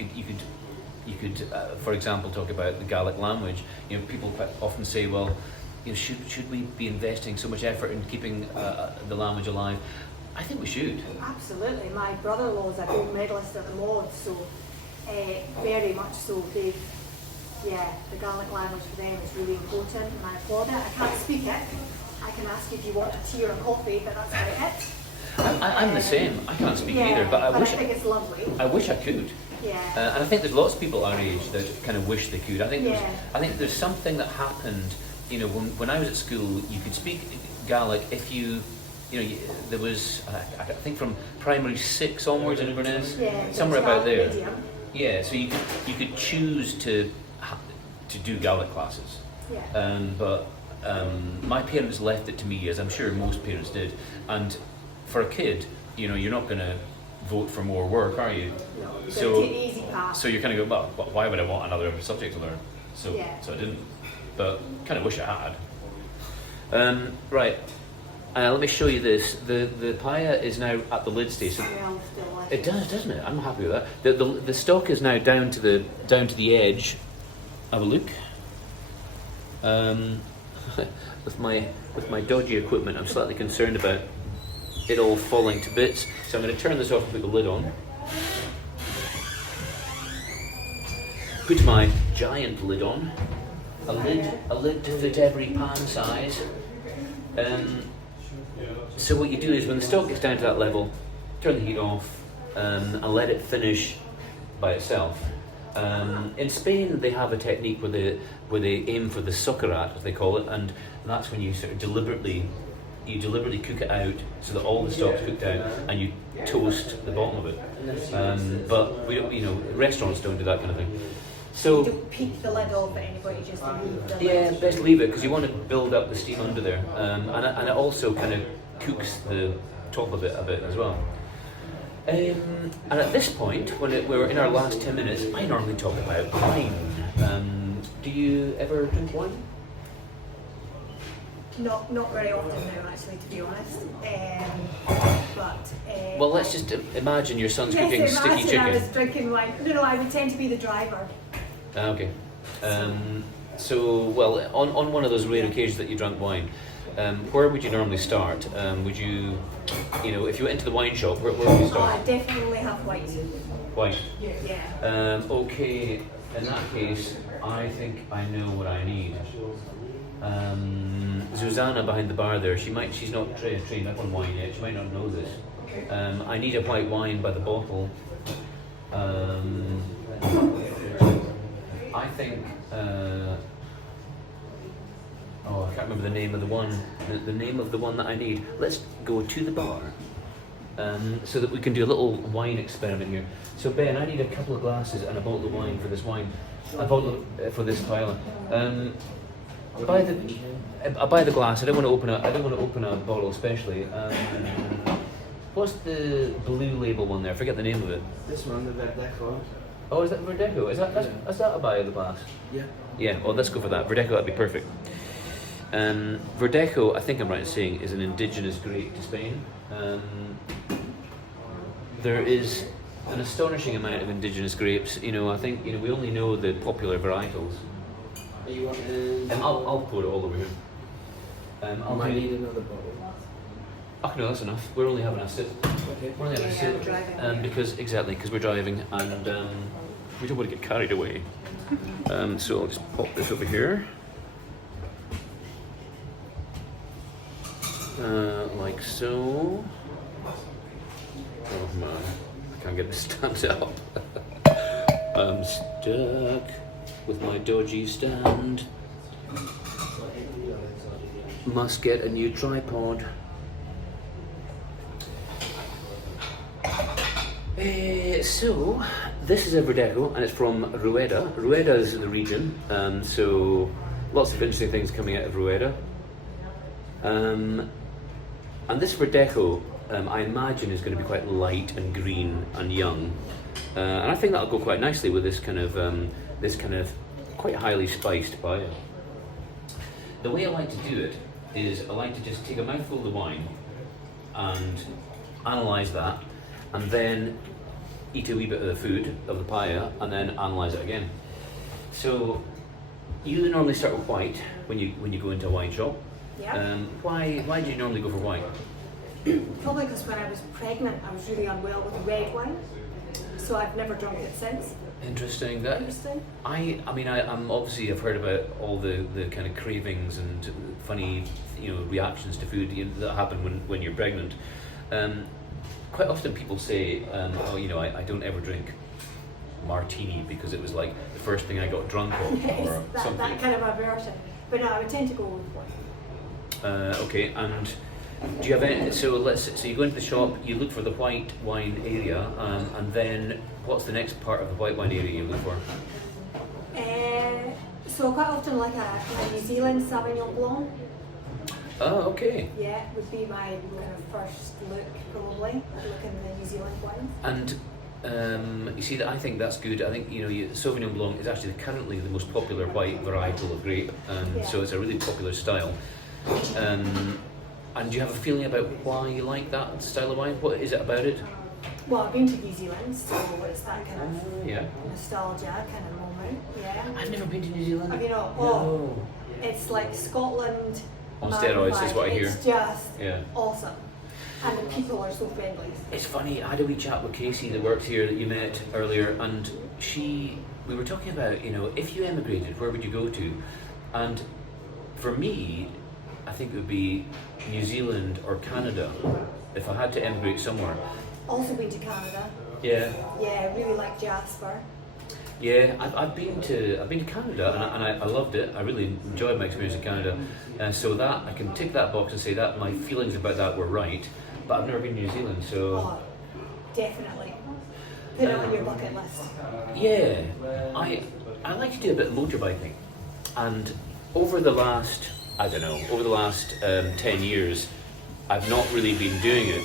could for example, talk about the Gaelic language. You know, people quite often say, well, you know, should we be investing so much effort in keeping the language alive? I think we should. Absolutely. My brother-in-law is a gold medalist at the Mod, so very much so. The Gaelic language for them is really important, and I applaud it. I can't speak it. I can ask if you want a tea or a coffee, but that's about it. I'm the same. I can't speak either, but I think it's lovely. I wish I could. Yeah. And I think there's lots of people our age that kind of wish they could. I think Yeah. I think there's something that happened. You know, when I was at school, you could speak Gaelic if you know, there was I think from primary 6 onwards in Inverness, Yeah, somewhere it's about there. medium. Yeah, so you could choose to do Gaelic classes. Yeah. But my parents left it to me, as I'm sure most parents did. And for a kid, you know, you're not going to vote for more work, are you? No, you So- take the easy path. So you're kind of go, well, why would I want another subject to learn? So Yeah. so I didn't. But kind of wish I had. Right. Let me show you this. The paella is now at the lid stage. So Smells delicious. it does, doesn't it? I'm happy with that. The stock is now down to the edge. Have a look. With my dodgy equipment, I'm slightly concerned about it all falling to bits. So I'm going to turn this off and put the lid on. Put my giant lid on. A lid to fit every pan size. So what you do is, when the stock gets down to that level, turn the heat off and let it finish by itself. In Spain, they have a technique where they aim for the suckerat, as they call it, and that's when you sort of deliberately cook it out so that all the stock's cooked out, and you toast the bottom of it. But we don't, you know, restaurants don't do that kind of thing. So Don't peek the lid off at anybody, just leave the yeah, lid. best leave it, because you want to build up the steam under there, and it also kind of cooks the top of it a bit as well. And at this point, when we're in our last 10 minutes, I normally talk about wine. Do you ever drink wine? Not very often now, actually, to be honest. Well, let's just imagine your son's cooking yes, sticky imagine I was chicken. drinking wine. No, I would tend to be the driver. Okay. So, well, on one of those rare occasions that you drank wine, where would you normally start? Would you, if you went into the wine shop, where would you Oh, start? I definitely have white. White. Yeah. Okay, in that case, I think I know what I need. Susanna behind the bar there, she's not trained up on wine yet, she might not know this. I need a white wine by the bottle. I think, I can't remember the name of the one, the name of the one that I need. Let's go to the bar, so that we can do a little wine experiment here. So Ben, I need a couple of glasses and a bottle of wine for this for this paella. Buy the glass. I don't want to open a bottle especially. What's the blue label one there? I forget the name of it. This one, the Verdeco. Oh, is that Verdeco? Is that a buy of the glass? Yeah. Yeah, well, let's go for that. Verdeco, that'd be perfect. Verdeco, I think I'm right in saying, is an indigenous grape to Spain. There is an astonishing amount of indigenous grapes. I think we only know the popular varietals. Are you wanting? I'll pour it all over here. I might need another bottle. Oh no, that's enough. We're only having a sip. Okay. We're only having a sip. Because we're driving and we don't want to get carried away. So I'll just pop this over here. Like so. Oh man, I can't get it to stand up. I'm stuck with my dodgy stand. Must get a new tripod. So, this is a Verdeco and it's from Rueda. Rueda is the region, so lots of interesting things coming out of Rueda. And this Verdeco, I imagine, is going to be quite light and green and young, and I think that'll go quite nicely with this kind of quite highly spiced paella. The way I like to do it is I like to just take a mouthful of the wine and analyse that, and then eat a wee bit of the food of the paella, and then analyse it again. So you normally start with white when you go into a wine shop. Yeah. Why do you normally go for white? Probably because when I was pregnant, I was really unwell with red wine, so I've never drunk it since. Interesting. Interesting. I'm obviously I've heard about all the kind of cravings and funny reactions to food that happen when you're pregnant. Quite often people say, I don't ever drink martini because it was like the first thing I got drunk of, Yes, or something. that kind of aversion. But no, I would tend to go with white. Okay, and do you have any? So you go into the shop, you look for the white wine area, and then what's the next part of the white wine area you look for? So quite often like a New Zealand Sauvignon Blanc. Oh, okay. Yeah, would be my kind of first look probably. I'd look in the New Zealand wines. And you see that I think that's good. I think Sauvignon Blanc is actually currently the most popular white varietal of grape, so it's a really popular style. And do you have a feeling about why you like that style of wine? What is it about it? Well, I've been to New Zealand, so it's that kind of Yeah. nostalgia kind of moment. Yeah. I've never been to New Zealand. Have you not? No. Oh, it's like Scotland. On steroids is what I hear. It's just Yeah. awesome. And the people are so friendly. It's funny, I had a wee chat with Casey that works here that you met earlier, and we were talking about, if you emigrated, where would you go to? And for me, I think it would be New Zealand or Canada if I had to emigrate somewhere. Also been to Canada. Yeah. Yeah, really like Jasper. Yeah, I've been to Canada and I loved it. I really enjoyed my experience in Canada, so that I can tick that box and say that my feelings about that were right. But I've never been to New Zealand, so Oh, definitely. Put it on your bucket list. yeah, I like to do a bit of motorbiking, and over the last 10 years, I've not really been doing it.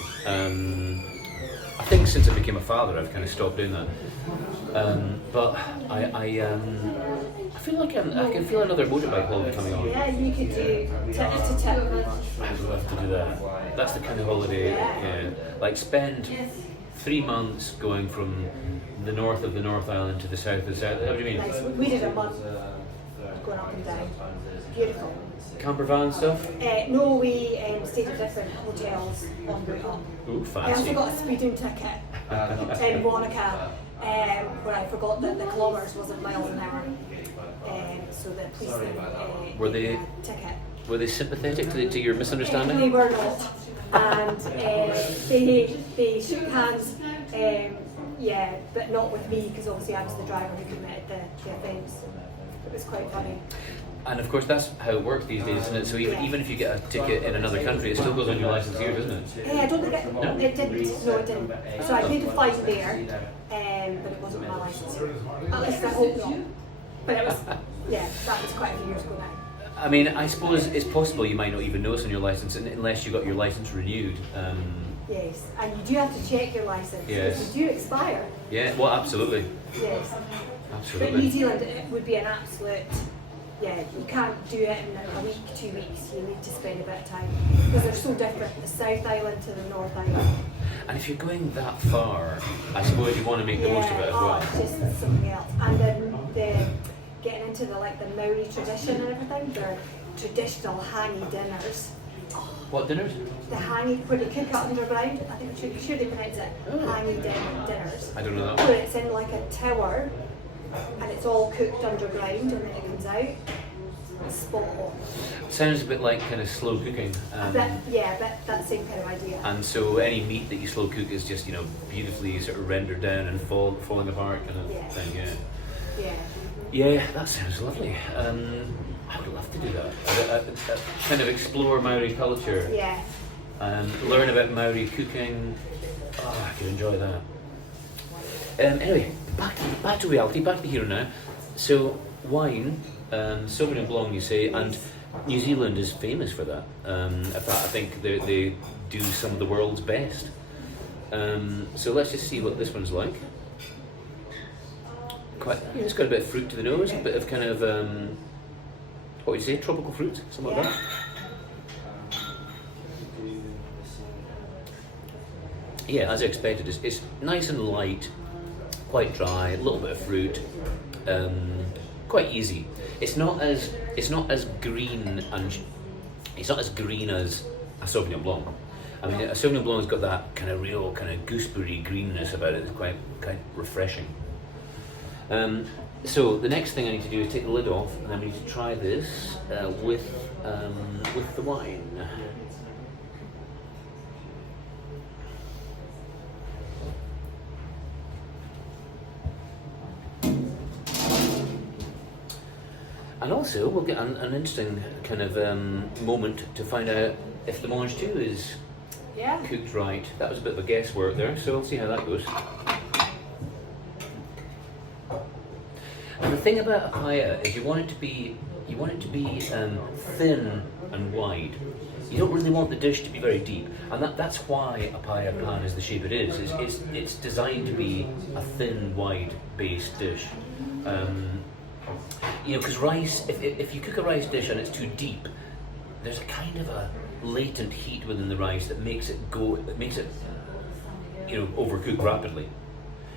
I think since I became a father, I've kind of stopped doing that. But I feel like I can feel another motorbike holiday coming on. Yeah, you could do tip to tip. I'd love to do that. That's the kind of holiday, yeah. Like spend 3 months going from the north of the North Island to the south of the south. What do you mean? Nice. We did a month. going up and down. Beautiful. Camper van stuff? No, we stayed at different hotels on route up. Ooh, I also fancy. got a speeding ticket in Monaco where I forgot that the kilometres wasn't miles an hour. So the policeman Were gave me they- a ticket. Were they sympathetic to your misunderstanding? They were not. And they shook hands, yeah, but not with me because obviously I was the driver who committed the offence. It was quite funny. And of course, that's how it works these days, isn't it? So even if you get a ticket in another country, it still goes on your license here, doesn't it? I don't think it didn't. No, it didn't. So I paid the fine there, but it wasn't on my licence. At least I hope not. But it was, yeah, that was quite a few years ago now. I mean, I suppose it's possible you might not even notice on your license unless you got your license renewed. Yes, and you do have to check your licence Yes. because you do expire. Yeah, well, absolutely. Yes. But New Absolutely. Zealand, it would be an absolute, yeah, you can't do it in a week, 2 weeks. You need to spend a bit of time because they're so different, the South Island to the North Island. And if you're going that far, I suppose you want to make the most of it as well. It's just something else. And then getting into the Maori tradition and everything, their traditional hangi dinners. What dinners? The hangi, where they cook it underground, I think I'm sure they pronounce it hangi dinners. I don't know that Where one. it's in like a tower and it's all cooked underground and then it comes out. It's spot on. Sounds a bit like kind of slow cooking. That same kind of idea. And so any meat that you slow cook is just, beautifully sort of rendered down and falling apart kind of thing, yeah. Yeah. Yeah, that sounds lovely. I would love to do that. Kind of explore Maori culture. Yeah. Learn about Maori cooking. Oh, I could enjoy that. Anyway, back to reality, back to here and now. So, wine, Sauvignon Blanc, you say, and New Zealand is famous for that. In fact, I think they do some of the world's best. So let's just see what this one's like. It's got a bit of fruit to the nose, a bit of kind of, what would you say, tropical fruit, something like that. Yeah, as I expected, it's nice and light, quite dry, a little bit of fruit, quite easy. It's not as green and it's not as green as a Sauvignon Blanc. I mean, a Sauvignon Blanc's got that kind of real kind of gooseberry greenness about it. It's quite refreshing. So the next thing I need to do is take the lid off, and then we need to try this with the wine. And also, we'll get an interesting kind of moment to find out if the mange tout is cooked right. That was a bit of a guesswork there, so we'll see how that goes. And the thing about a paella is you want it to be thin and wide. You don't really want the dish to be very deep, and that's why a paella pan is the shape it is. It's designed to be a thin, wide based dish. Because rice, if you cook a rice dish and it's too deep, there's a kind of a latent heat within the rice that makes it overcook rapidly.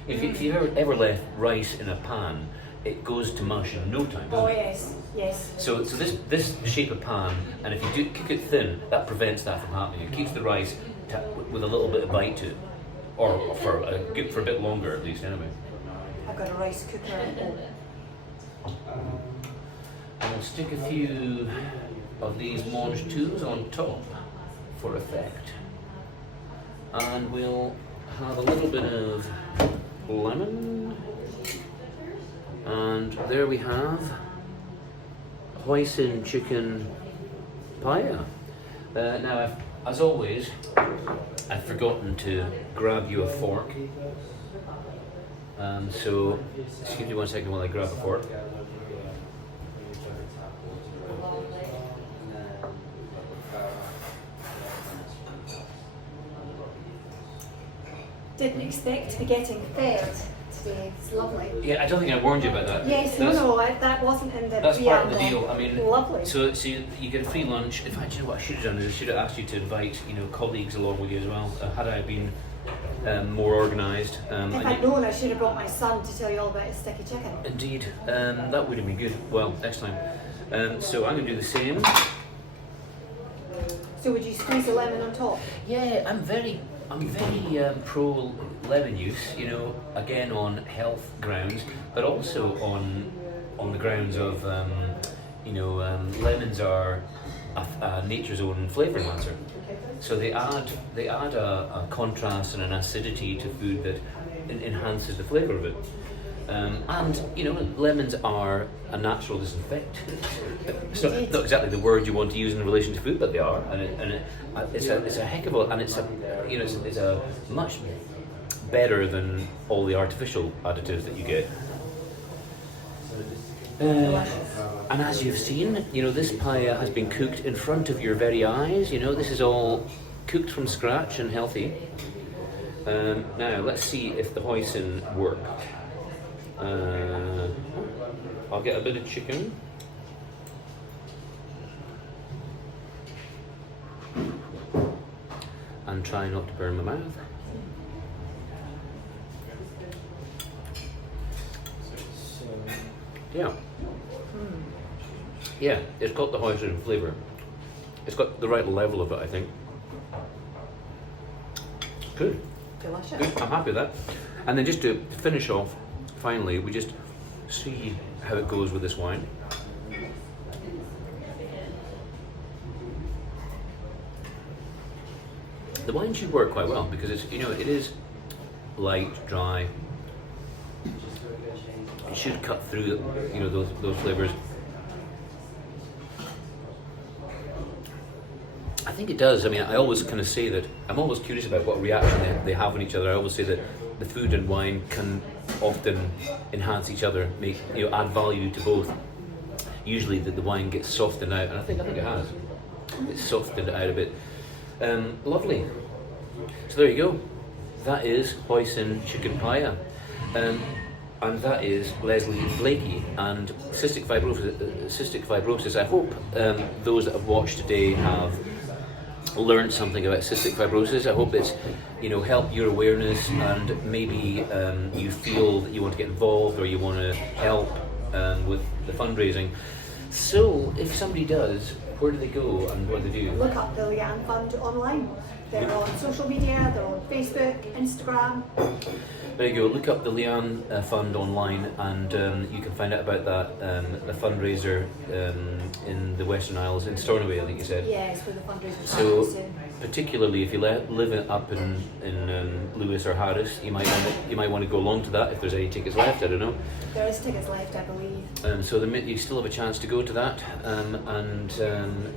If you've ever left rice in a pan, it goes to mush in no time. Oh yes, yes. So this shape of pan, and if you do cook it thin, that prevents that from happening. It keeps the rice with a little bit of bite to it, or for a bit longer at least. Anyway. I've got a rice cooker at home. And we'll stick a few of these mange tous on top for effect, and we'll have a little bit of lemon. And there we have hoisin chicken paella. Now, as always, I've forgotten to grab you a fork. So, excuse me 1 second while I grab a fork. Didn't expect to be getting fed today. It's lovely. Yeah, I don't think I warned you about that. Yes, that wasn't in the That's part of the preamble. deal. I mean, lovely. So you get a free lunch. In fact, you know what I should have done is I should have asked you to invite colleagues along with you as well. Had I been more organised. If I'd known, I should have brought my son to tell you all about his sticky chicken. Indeed, that would have been good. Well, next time. So I'm going to do the same. So would you squeeze a lemon on top? Yeah, I'm very pro lemon use. You know, again on health grounds, but also on the grounds of lemons are nature's own flavour enhancer. So they add a contrast and an acidity to food that enhances the flavour of it. And you know, lemons are a natural disinfectant. It's not exactly the word you want to use in relation to food, but they are, and it's a heck of a, and it's a much better than all the artificial additives that you get. And as you've seen, you know, this paella has been cooked in front of your very eyes. You know, this is all cooked from scratch and healthy. Now let's see if the hoisin work. I'll get a bit of chicken. And try not to burn my mouth. Yeah. Yeah, it's got the hoisin flavour. It's got the right level of it, I think. Good. Delicious. Good. I'm happy with that. And then just to finish off, finally, we just see how it goes with this wine. The wine should work quite well because it's, you know, it is light, dry. It should cut through, you know, those flavours. I think it does. I mean, I always kind of say that I'm always curious about what reaction they have on each other. I always say that the food and wine can often enhance each other, make, you know, add value to both. Usually the wine gets softened out, and I think it has. It's softened it out a bit. Lovely. So there you go. That is hoisin chicken paella. And that is Lesley Blaikie and cystic fibrosis. I hope those that have watched today have learned something about cystic fibrosis. I hope it's, you know, helped your awareness, and maybe you feel that you want to get involved or you want to help with the fundraising. So if somebody does, where do they go and what do they do? Look up the Leanne Fund online. They're on social media, they're on Facebook, Instagram. There you go, look up the Leanne Fund online, and you can find out about that, the fundraiser in the Western Isles, in Stornoway, I think you said. Yes, with the fundraiser. So, particularly if you live up in Lewis or Harris, you might want to go along to that if there's any tickets left. I don't know. There is tickets left, I believe. So you still have a chance to go to that, and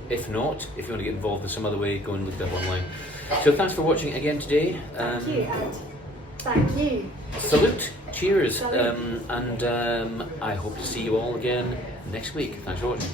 if not, if you want to get involved in some other way, go and look that up online. So thanks for watching again today. Thank you, and thank you. Salute, cheers, Salute. and I hope to see you all again next week. Thanks for watching.